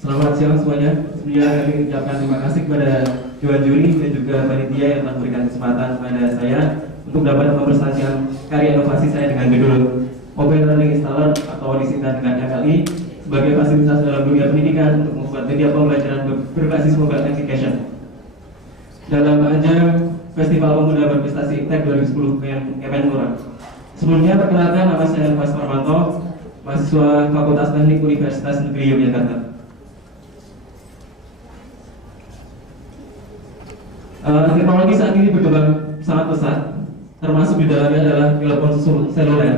Selamat siang semuanya. Sebelumnya kami ucapkan terima kasih kepada Dewan Juri dan juga panitia yang telah memberikan kesempatan kepada saya untuk dapat mempresentasikan karya inovasi saya dengan judul Mobile Learning Installer atau disingkat dengan MLI sebagai fasilitas dalam dunia pendidikan untuk membuat media pembelajaran berbasis mobile application. Dalam ajang Festival Pemuda Berprestasi Tech 2010 Kemenpora. Sebelumnya perkenalkan, nama saya Mas Parmanto, mahasiswa Fakultas Teknik Universitas Negeri Yogyakarta. Teknologi saat ini berkembang sangat pesat, termasuk di dalamnya adalah telepon seluler.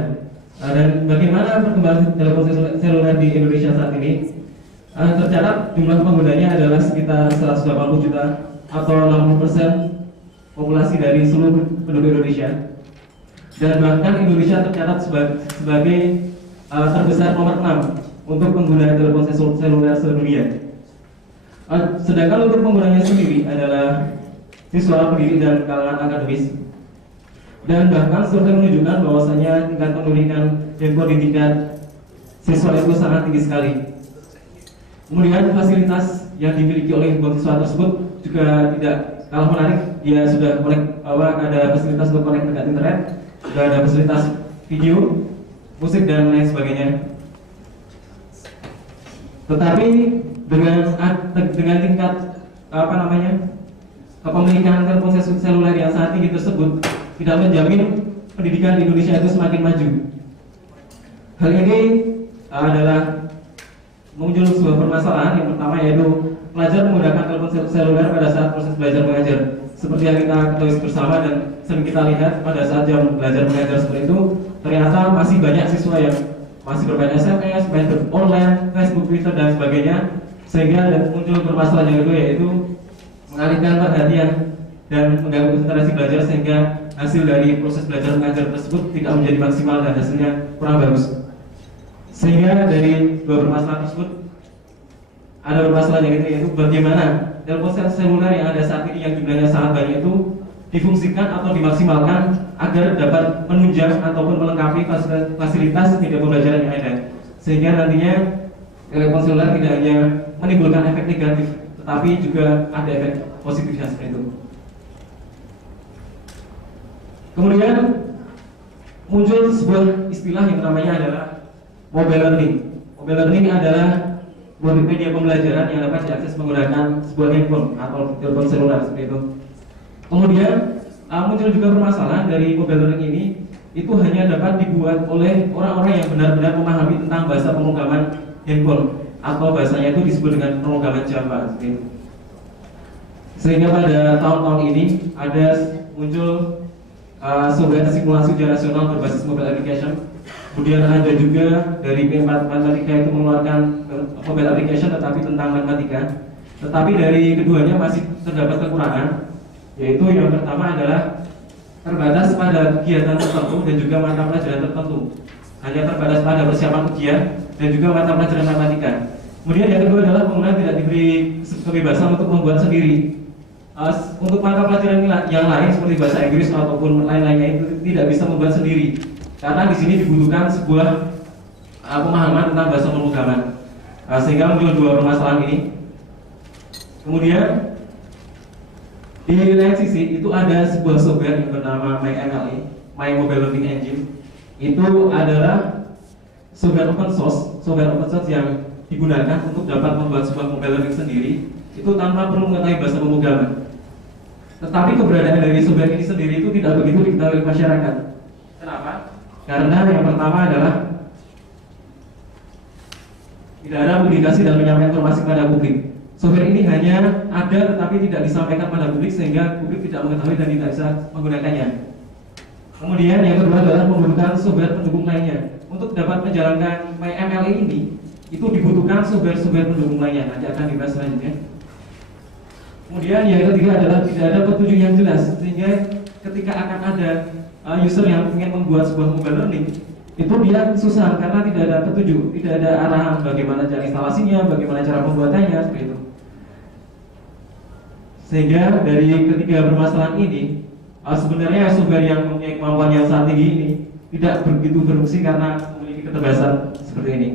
Dan bagaimana perkembangan telepon seluler di Indonesia saat ini? Tercatat jumlah penggunanya adalah sekitar 180 juta atau 60% populasi dari seluruh penduduk Indonesia. Dan bahkan Indonesia tercatat sebagai terbesar nomor 6 untuk pengguna telepon seluler sedunia. Sedangkan untuk penggunanya sendiri adalah siswa, pendidik, dan kalangan akademis. Dan bahkan survei menunjukkan bahwasanya tingkat pendidikan handphone di tingkat siswa itu sangat tinggi sekali. Kemudian fasilitas yang dimiliki oleh siswa tersebut juga tidak kalah menarik. Dia sudah ada fasilitas untuk connect dengan internet, sudah ada fasilitas video, musik, dan lain sebagainya. Tetapi dengan tingkat kepemilikan telepon seluler yang sangat tinggi tersebut tidak menjamin pendidikan di Indonesia itu semakin maju. Hal ini adalah muncul sebuah permasalahan. Yang pertama yaitu pelajar menggunakan telepon seluler pada saat proses belajar mengajar. Seperti yang kita ketahui bersama dan sering kita lihat pada saat jam belajar mengajar seperti itu, ternyata masih banyak siswa yang masih bermain SMS, main online, Facebook, Twitter, dan sebagainya, sehingga muncul permasalahan yang kedua yaitu mengalihkan perhatian dan mengganggu konsentrasi belajar, sehingga hasil dari proses belajar mengajar tersebut tidak menjadi maksimal dan hasilnya kurang bagus. Sehingga dari dua permasalahan tersebut ada permasalahan yang yaitu bagaimana telepon seluler yang ada saat ini yang jumlahnya sangat banyak itu difungsikan atau dimaksimalkan agar dapat menunjang ataupun melengkapi fasilitas media pembelajaran yang ada, sehingga nantinya telepon seluler tidak hanya menimbulkan efek negatif tetapi juga ada efek positifnya seperti itu. Kemudian muncul sebuah istilah yang namanya adalah mobile learning. Mobile learning adalah media pembelajaran yang dapat diakses menggunakan sebuah handphone atau telepon seluler seperti itu. Kemudian muncul juga permasalahan dari mobile learning ini, itu hanya dapat dibuat oleh orang-orang yang benar-benar memahami tentang bahasa pemrograman handphone, atau bahasanya itu disebut dengan pemrograman Java seperti itu. Sehingga pada tahun-tahun ini ada muncul software simulasi ujian nasional berbasis mobile application. Kemudian ada juga dari P4 Matematika itu mengeluarkan mobile application tetapi tentang matematika. Tetapi dari keduanya masih terdapat kekurangan, yaitu yang pertama adalah terbatas pada kegiatan tertentu dan juga mata pelajaran tertentu. Hanya terbatas pada persiapan ujian dan juga mata pelajaran matematika. Kemudian yang kedua adalah penggunaan tidak diberi kebebasan untuk membuat sendiri. Untuk mata pelajaran yang lain seperti bahasa Inggris ataupun lain-lainnya itu tidak bisa membuat sendiri, karena di sini dibutuhkan sebuah pemahaman tentang bahasa pemrograman. Sehingga muncul dua permasalahan ini. Kemudian di lain sisi itu ada sebuah software yang bernama MyMLE, My Mobile Learning Engine. Itu adalah software open source yang digunakan untuk dapat membuat sebuah mobile learning sendiri, itu tanpa perlu mengetahui bahasa pemrograman. Tetapi keberadaan dari software ini sendiri itu tidak begitu diketahui oleh masyarakat. Kenapa? Karena yang pertama adalah tidak ada publikasi dan menyampaikan informasi kepada publik. Software ini hanya ada tetapi tidak disampaikan pada publik, sehingga publik tidak mengetahui dan tidak bisa menggunakannya. Kemudian yang kedua adalah membutuhkan software pendukung lainnya. Untuk dapat menjalankan MyMLE ini, itu dibutuhkan software pendukung lainnya. Nanti akan dibahas selanjutnya. Kemudian yang ketiga adalah tidak ada petunjuk yang jelas, sehingga ketika akan ada user yang ingin membuat sebuah mobile learning, itu dia susah karena tidak ada petunjuk, tidak ada arahan bagaimana cara instalasinya, bagaimana cara pembuatannya seperti itu. Sehingga dari ketiga permasalahan ini, sebenarnya software yang mempunyai kemampuan yang sangat tinggi ini tidak begitu berfungsi karena memiliki keterbatasan seperti ini.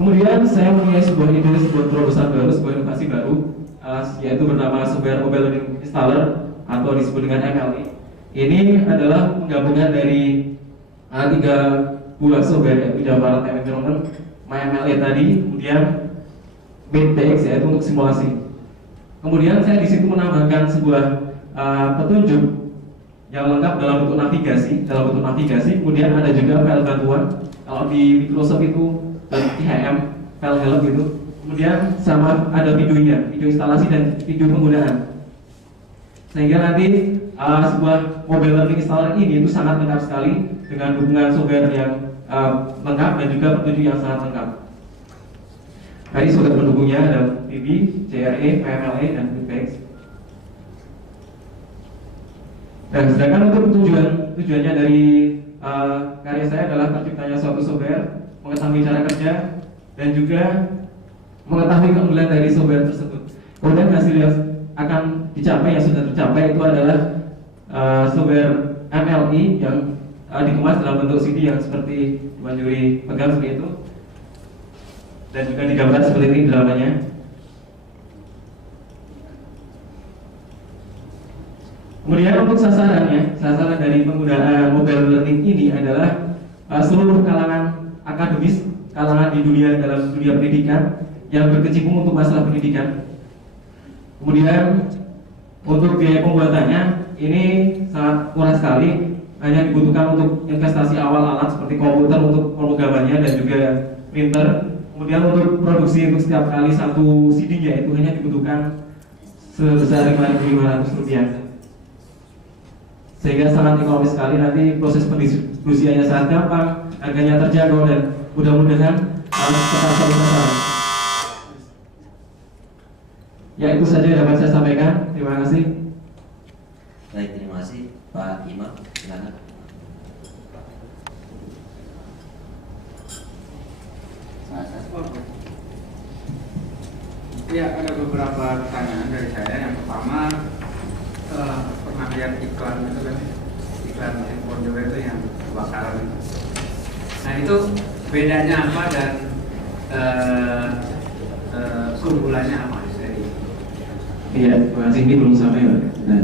Kemudian saya mempunyai sebuah ide, sebuah terobosan baru, sebuah inovasi baru, yaitu bernama software mobile learning installer atau disebut dengan MLI. Ini adalah penggabungan dari tiga buah software, yaitu Java Runtime Environment, MyMLA tadi, kemudian MateDX yaitu untuk simulasi. Kemudian saya di situ menambahkan sebuah petunjuk yang lengkap dalam bentuk navigasi, kemudian ada juga file bantuan. Kalau di Microsoft itu IHM, file help gitu. Kemudian sama ada videonya, video instalasi dan video penggunaan. Sehingga nanti sebuah mobile learning installer ini itu sangat lengkap sekali dengan dukungan software yang lengkap dan juga petunjuk yang sangat lengkap. Tadi software pendukungnya ada VB, JRE, PMLA, dan VPX. Dan sedangkan untuk tujuannya dari karya saya adalah terciptanya suatu software, mengetahui cara kerja, dan juga mengetahui keunggulan dari software tersebut. Kemudian hasil yang akan dicapai, yang sudah tercapai itu adalah software MLI yang dikemas dalam bentuk CD yang seperti Tuan Yuri pegang seperti itu, dan juga digambar seperti ini di dalamnya. Kemudian untuk sasaran dari penggunaan mobile learning ini adalah seluruh kalangan akademis, kalangan di dunia dalam dunia pendidikan yang berkecimpung untuk masalah pendidikan. Kemudian untuk biaya pembuatannya ini sangat murah sekali, hanya dibutuhkan untuk investasi awal alat seperti komputer untuk pemrogramannya dan juga printer. Kemudian untuk produksi untuk setiap kali satu CD-nya itu hanya dibutuhkan sebesar Rp5.500. Sehingga sangat ekonomis sekali, nanti proses pendistribusiannya sangat gampang, harganya terjangkau, dan mudah-mudahan tetap sasaran. Ya, itu saja yang dapat saya sampaikan. Terima kasih. Baik, terima kasih Pak Imam. Silakan. Ya, ada beberapa pertanyaan dari saya. Yang pertama, pernah lihat iklan itu kan, iklan handphone juga itu yang kebakaran itu. Nah, itu bedanya apa dan keunggulannya apa? Iya, terima kasih. Ini belum sampai, Pak. Nah.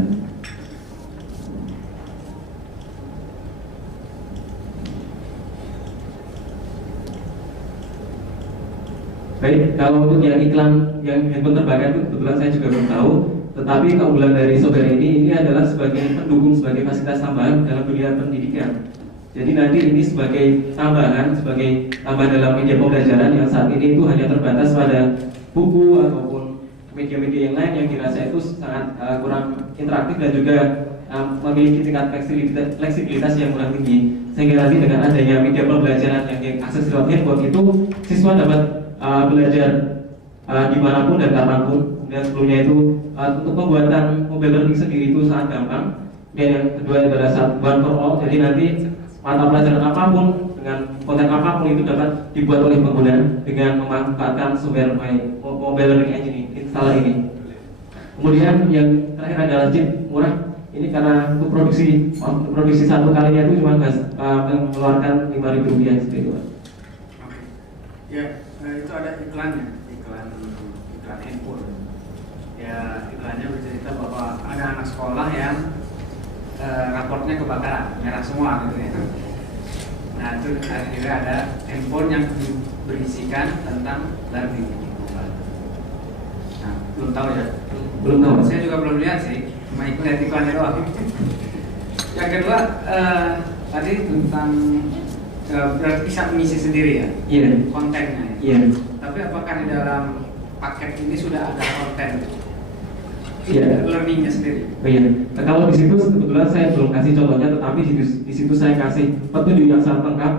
Baik, kalau untuk yang iklan yang handphone terbakar itu kebetulan saya juga belum tahu. Tetapi keunggulan dari software ini adalah sebagai pendukung, sebagai fasilitas tambahan dalam dunia pendidikan. Jadi nanti ini sebagai tambahan dalam media pembelajaran yang saat ini itu hanya terbatas pada buku ataupun media-media yang lain yang dirasa itu sangat kurang interaktif dan juga memiliki tingkat fleksibilitas yang kurang tinggi. Sehingga nanti dengan adanya media pembelajaran yang diakses lewat handphone itu siswa dapat belajar dimanapun dan kapanpun. Dan sebelumnya itu untuk pembuatan mobile learning sendiri itu sangat gampang. Dan yang kedua adalah one for all. Jadi nanti mata pelajaran apapun dengan konten apapun itu dapat dibuat oleh pengguna dengan memanfaatkan software mobile learning engine installer ini. Kemudian yang terakhir adalah chip murah. Ini karena untuk produksi satu kalinya itu cuma mengeluarkan Rp5.000 seperti itu. Oke. Ya, itu ada iklannya, iklan handphone. Ya, iklannya bercerita bahwa ada anak sekolah yang raportnya kebakaran, merah semua gitu ya. Nah, itu akhirnya ada handphone yang berisikan tentang learning. Nah, belum tahu ya. Belum tahu. Saya juga belum lihat sih, cuma ikut iklannya doang. Yang kedua, tadi tentang berarti bisa mengisi sendiri ya, kontennya. Iya. Tapi apakah di dalam paket ini sudah ada konten? Learningnya sendiri. Oh iya. Nah, kalau di situ kebetulan saya belum kasih contohnya, tetapi di situ saya kasih petunjuk yang sangat lengkap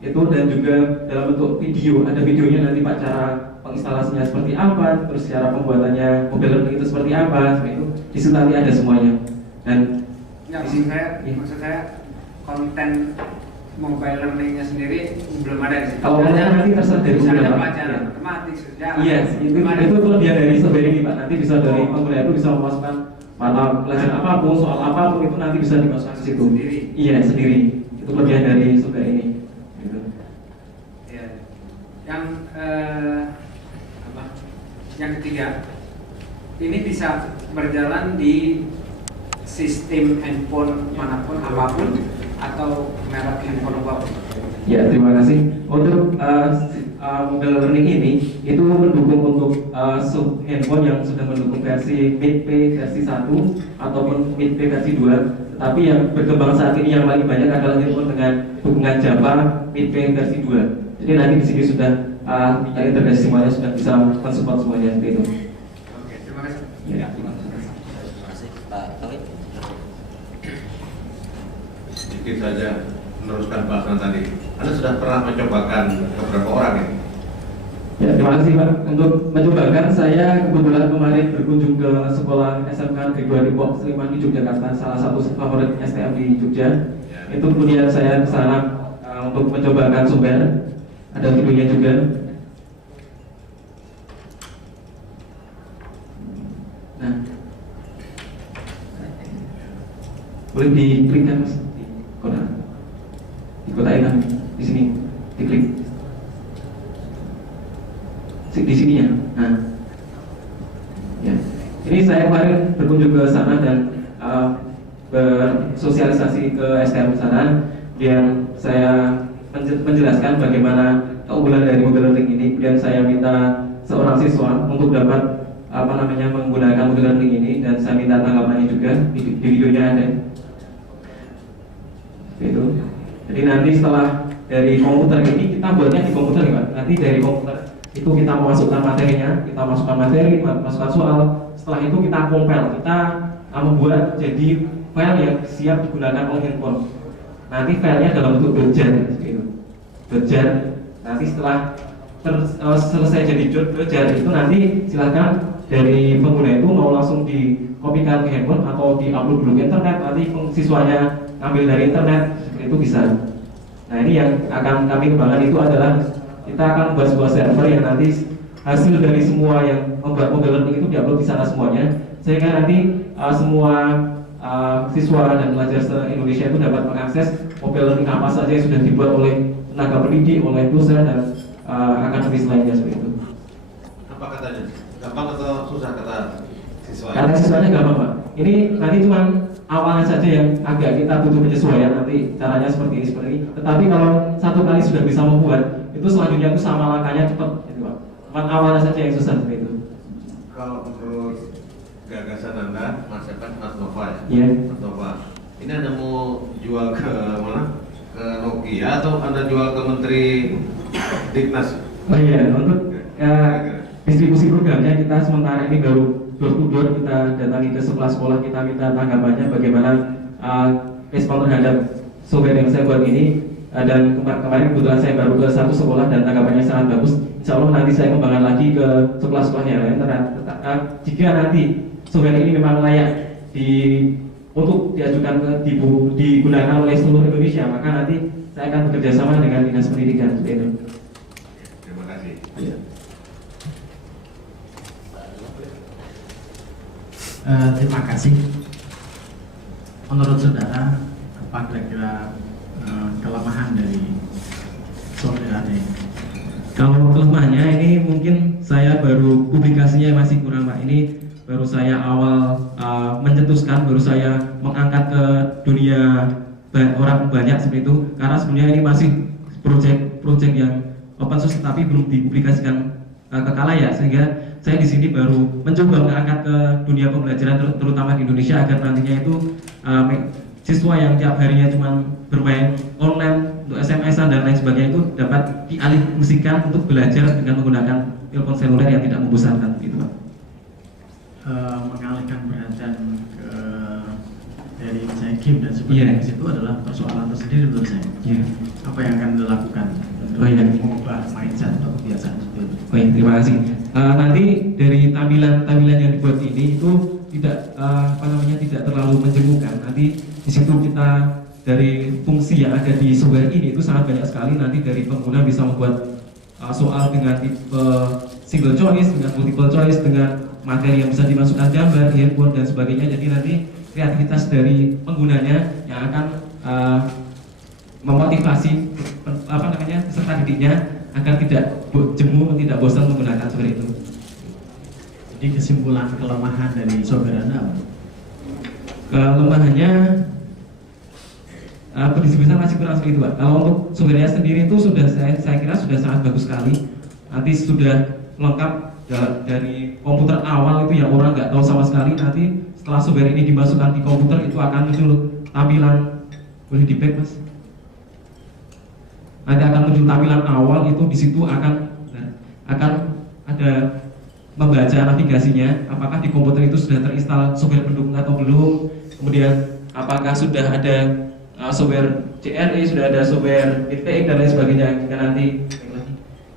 itu, dan juga dalam bentuk video. Ada videonya nanti Pak, cara penginstalasinya seperti apa, terus cara pembuatannya mobile learning itu seperti apa, seperti itu. Di situ nanti ada semuanya. Dan maksud saya konten mobile learningnya sendiri belum ada di situ. Kalau nanti terserah dari bisa ada Pak. pelajaran matematik, sejarah. Iya, itu kelebihan dari software ini Pak. Nanti bisa dari pengguna itu bisa memasukkan mata pelajaran apapun, soal apapun itu nanti bisa dimasukkan ke situ. Iya, sendiri. Itu kelebihan dari software ini. Gitu. Iya. Yang yang ketiga, ini bisa berjalan di sistem handphone manapun apapun atau merek handphone apapun. Ya, terima kasih. Untuk mobile learning ini itu mendukung untuk handphone yang sudah mendukung versi Mid P versi 1 ataupun Mid P versi 2. Tapi yang berkembang saat ini yang paling banyak adalah handphone dengan dukungan Java Mid P versi 2. Jadi nanti di sini sudah terintegrasi semuanya, sudah bisa mensupport semuanya seperti itu. Oke, terima kasih. Ya. Terima kasih Pak Tauhid. Sedikit saja meneruskan bahasan tadi. Anda sudah pernah mencobakan beberapa orang ini? Ya, terima kasih Pak. Untuk mencobakan, saya kebetulan kemarin berkunjung ke sekolah SMK Negeri 2 Depok Selimangi Yogyakarta, salah satu favorit STM di Jogja. Ya. Itu kemudian saya ke sana untuk mencobakan sumber. Ada videonya juga. Nah, boleh diklik kan Mas? Di kotak kan di sini diklik di sini ya. Nah, ya. Ini saya kemarin berkunjung ke sana dan bersosialisasi ke STM sana, dan saya menjelaskan bagaimana keunggulan dari mobile learning ini. Kemudian saya minta seorang siswa untuk dapat menggunakan mobile learning ini, dan saya minta tanggapannya juga di videonya ada. Itu. Jadi nanti setelah dari komputer ini, kita buatnya di komputer ya Pak. Nanti dari komputer itu kita memasukkan materinya, kita masukkan materi, masukkan soal. Setelah itu kita compile, kita membuat jadi file yang siap digunakan oleh handphone. Nanti filenya dalam bentuk .jar seperti itu. .jar. Nanti setelah selesai jadi .jar itu, nanti silakan dari pengguna itu mau langsung dikopikan ke handphone atau diupload dulu ke internet. Nanti siswanya ngambil dari internet, seperti itu bisa. Nah, ini yang akan kami kembangkan itu adalah kita akan membuat sebuah server yang nanti hasil dari semua yang membuat mobile learning itu diupload di sana semuanya, sehingga nanti semua siswa dan pelajar se-Indonesia itu dapat mengakses mobile learning apa saja yang sudah dibuat oleh tenaga pendidik, oleh dosen dan akademis lainnya seperti itu. Apa katanya? Gampang atau susah kata siswa? Kata siswanya gampang Pak. Ini nanti cuma awalnya saja yang agak kita butuh penyesuaian, nanti caranya seperti ini. Tetapi kalau satu kali sudah bisa membuat, itu selanjutnya itu sama langkahnya cepat, gitu Pak. Cuma awalnya saja yang susah seperti itu. Kalau menurut gagasan Anda, Mas Nova ya? Iya. Mas Nova, ini Anda mau jual ke mana? Ke Nokia atau Anda jual ke Menteri Diknas? Oh iya, untuk distribusi programnya kita sementara ini baru door to door, kita datangi ke sekolah-sekolah, kita minta tanggapannya bagaimana respon terhadap software yang saya buat ini. Dan kemarin kebetulan saya baru ke satu sekolah dan tanggapannya sangat bagus. Insya Allah nanti saya kembangkan lagi ke sekolah-sekolah yang lain. Jika nanti software ini memang layak untuk diajukan digunakan oleh seluruh Indonesia, maka nanti saya akan bekerja sama dengan dinas pendidikan seperti itu. Terima kasih. Ya. Terima kasih. Menurut saudara, apa kira-kira kelemahan dari software ini? Kalau kelemahannya ini mungkin saya baru publikasinya masih kurang Pak. Ini baru saya awal mencetuskan, baru saya mengangkat ke dunia orang banyak seperti itu. Karena sebenarnya ini masih project yang open source tapi belum dipublikasikan ke khalayak, sehingga saya di sini baru mencoba mengangkat ke dunia pembelajaran terutama di Indonesia, agar nantinya itu siswa yang tiap harinya cuma bermain online untuk SMS-an dan lain sebagainya itu dapat dialihfungsikan untuk belajar dengan menggunakan telepon seluler yang tidak membosankan, gitu Pak. Mengalihkan perhatian ke dari misalnya game dan sebagainya, itu adalah persoalan tersendiri menurut saya. Apa yang akan dilakukan untuk mengubah mindset atau kebiasaan seperti itu? Oh iya, terima kasih. Nanti dari tampilan yang dibuat ini itu tidak tidak terlalu menjemukan. Nanti di situ kita dari fungsi yang ada di software ini itu sangat banyak sekali. Nanti dari pengguna bisa membuat soal dengan tipe single choice, dengan multiple choice, dengan materi yang bisa dimasukkan gambar, handphone dan sebagainya. Jadi nanti kreativitas dari penggunanya yang akan memotivasi peserta didiknya agar tidak jemu, tidak bosan menggunakan software itu. Jadi kesimpulan kelemahan dari software Anda apa? Kelemahannya berdiskusi masih kurang seperti itu, Pak. Kalau untuk sumbernya sendiri itu sudah saya kira sudah sangat bagus sekali. Nanti sudah lengkap dari komputer awal itu yang orang nggak tahu sama sekali. Nanti setelah software ini dimasukkan di komputer itu akan muncul tampilan, boleh di back Mas. Nanti akan muncul tampilan awal itu, di situ akan ada membaca navigasinya, apakah di komputer itu sudah terinstal software pendukung atau belum. Kemudian apakah sudah ada software CRE, sudah ada software VPX dan lain sebagainya.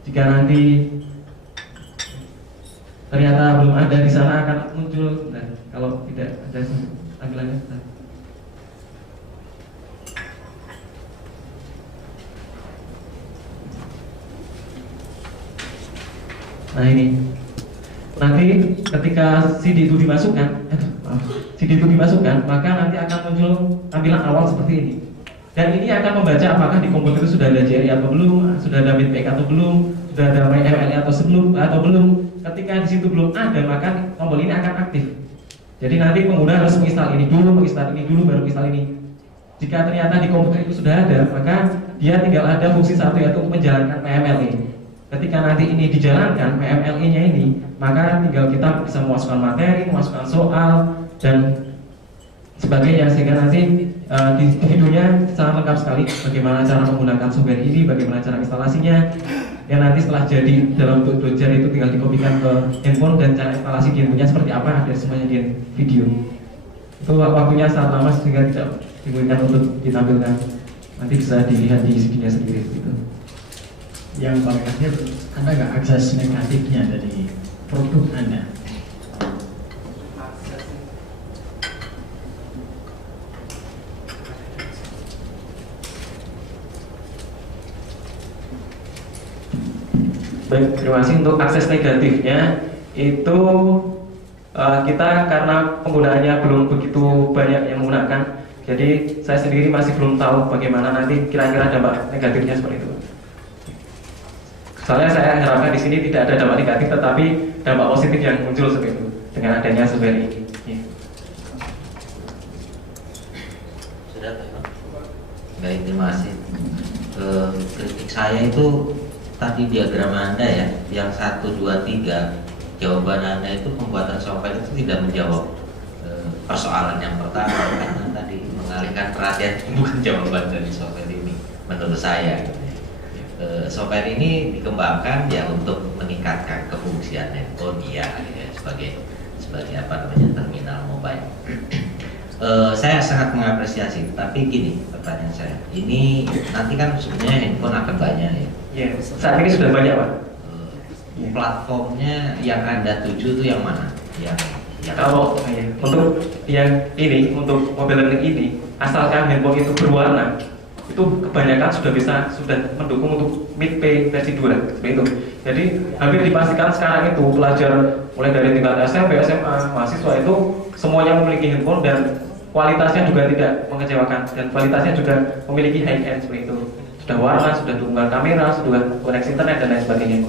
Jika nanti ternyata belum ada, di sana akan muncul. Nah, kalau tidak ada tampilannya. Nah ini, nanti ketika CD itu dimasukkan, maka nanti akan muncul tampilan awal seperti ini. Dan ini akan membaca apakah di komputer itu sudah ada JRE atau belum, sudah ada bitpack atau belum, sudah ada MLE atau belum. Ketika di situ belum ada, maka tombol ini akan aktif. Jadi nanti pengguna harus menginstal ini dulu, baru menginstal ini. Jika ternyata di komputer itu sudah ada, maka dia tinggal ada fungsi satu, yaitu menjalankan PMLE. Ketika nanti ini dijalankan PMLE-nya ini, maka tinggal kita bisa memasukkan materi, memasukkan soal dan sebagainya, sehingga nanti di videonya sangat lengkap sekali bagaimana cara menggunakan software ini, bagaimana cara instalasinya. Ya nanti setelah jadi dalam bentuk dojar itu tinggal dikopikan ke handphone, dan cara instalasi di handphonenya seperti apa ada semuanya di video. Itu waktunya sangat lama sehingga tidak dimungkinkan untuk ditampilkan. Nanti bisa dilihat di CD-nya sendiri gitu. Yang paling akhir, Anda nggak akses negatifnya dari produk Anda? Baik, terima kasih. Untuk akses negatifnya itu kita karena penggunaannya belum begitu banyak yang menggunakan, jadi saya sendiri masih belum tahu bagaimana nanti kira-kira dampak negatifnya seperti itu. Soalnya saya harapkan di sini tidak ada dampak negatif, tetapi dampak positif yang muncul seperti itu dengan adanya software ini. Ya. Sudah, Pak. Baik, terima kasih. Kritik saya itu tadi diagram Anda ya, yang 1, 2, 3, jawaban Anda itu pembuatan software itu tidak menjawab persoalan yang pertama, karena tadi mengalihkan perhatian bukan jawaban dari software ini menurut saya. Software ini dikembangkan ya untuk meningkatkan kefungsian handphone ya, sebagai apa namanya, terminal mobile. Saya sangat mengapresiasi, tapi gini pertanyaan saya, ini nanti kan sebenarnya handphone akan banyak ya. Ya, saat ini sudah banyak Pak. Platformnya yang Anda tuju itu yang mana? Kalau untuk yang ini, untuk mobile learning ini, asalkan handphone itu berwarna, itu kebanyakan sudah mendukung untuk MidPay versi 2 seperti itu. Jadi hampir dipastikan sekarang itu pelajar mulai dari tingkat SMP, SMA, mahasiswa itu semuanya memiliki handphone, dan kualitasnya juga tidak mengecewakan, dan kualitasnya juga memiliki high end seperti itu. Sudah warna, sudah dukungan kamera, sudah koneksi internet dan lain sebagainya.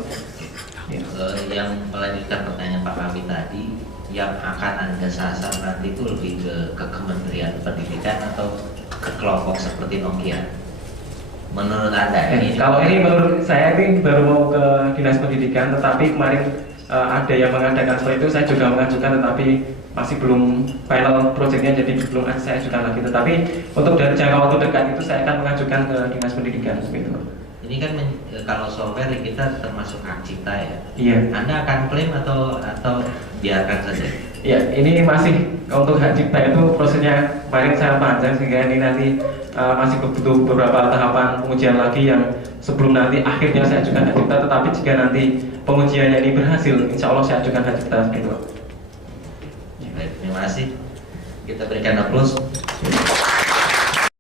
Yang melanjutkan pertanyaan Pak Rami tadi, yang akan Anda sasar nanti itu lebih ke Kementerian Pendidikan atau ke kelompok seperti Nokia? Menurut Anda? Kalau ini menurut saya ini baru mau ke Dinas Pendidikan, tetapi kemarin ada yang mengadakan seperti itu, saya juga mengajukan, tetapi masih belum final projectnya, jadi belum saya ajukan lagi. Tetapi untuk dari jangka waktu dekat itu saya akan mengajukan ke Dinas Pendidikan seperti itu. Ini kan kalau software kita termasuk hak cipta ya. Iya. Anda akan klaim atau biarkan saja? Ya, ini masih untuk hak cipta itu prosesnya kemarin sangat panjang, sehingga ini nanti masih butuh beberapa tahapan pengujian lagi yang sebelum nanti akhirnya saya ajukan hak cipta. Tetapi jika nanti pengujiannya ini berhasil, insya Allah saya ajukan hak cipta seperti itu. Baik, terima kasih. Kita berikan aplaus.